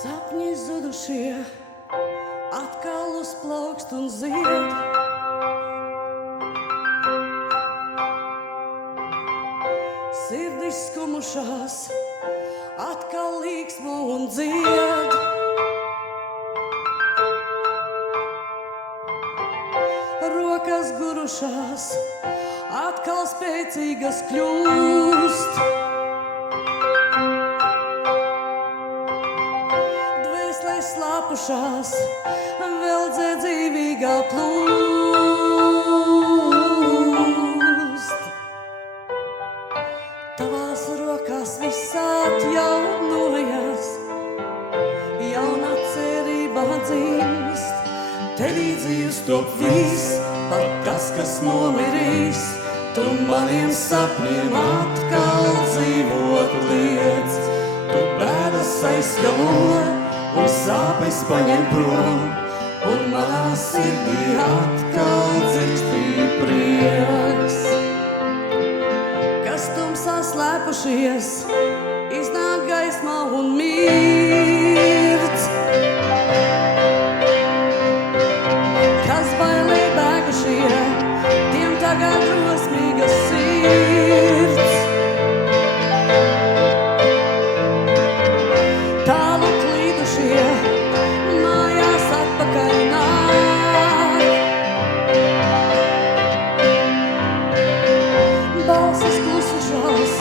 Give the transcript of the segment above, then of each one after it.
Sapņi zudušie atkal uzplaukst un zied. Sirdis skumušās atkal līksmo un dzied. Rokas gurušās atkal spēcīgas kļūst. Slāpušās, vēl dzīvīgā plūst. Tavās rokās viss atjaunojas, jauna cerība dzimst. Tevī dzīvs top viss, pat tas, kas nomirīs. Tu maniem sapņiem atkal dzīvot liec. Tu bēdas aizskalo un sāpes paņem prom, un manā sirdī atkal dzirkstī prieks. Kas tumsā slēpušies, iznāk gaismā un mirts. Kas bailē bēgušie, tiem tagad drosmīga sirds. Mājās atpakaļ nāk. Balsis klusušās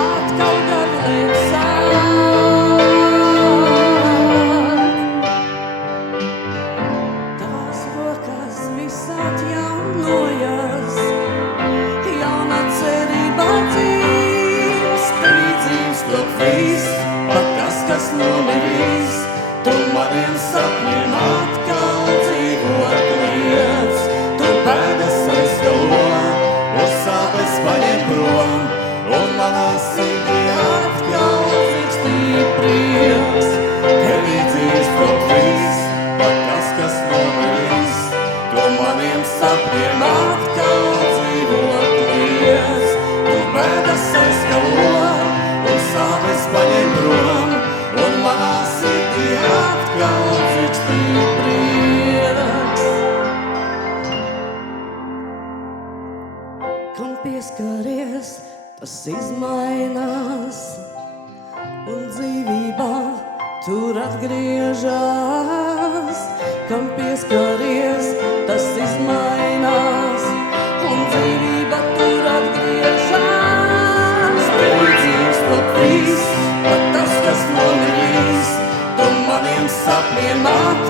atkal gavilēt sāk. Tavās rokās viss atjaunojas, jauna cerība dzimst. Tevī dzīvs top viss, pat tas, kas nomirīs. Tu maniem sapņiem atkal dzīvot liec. Tu bēdas aizskalo un sāpes paņem prom, un manā sirdī atkal dzirkstī prieks. Tevī dzīvs top viss, pat tas, kas nomirīs. Tu maniem sapņiem atkal dzīvot liec. Tu bēdas aizskalo un sāpes paņem prom, un manā sirdī atkal dzirkstī prieks. Kam pieskaries, tas izmainās, un dzīvībā tur atgriežas. Kam pieskaries, tas izmainās, un dzīvība tur atgriežas. Tevī dzīvs top viss, pat tas, kas nomirīs. Tu maniem sapņiem atkal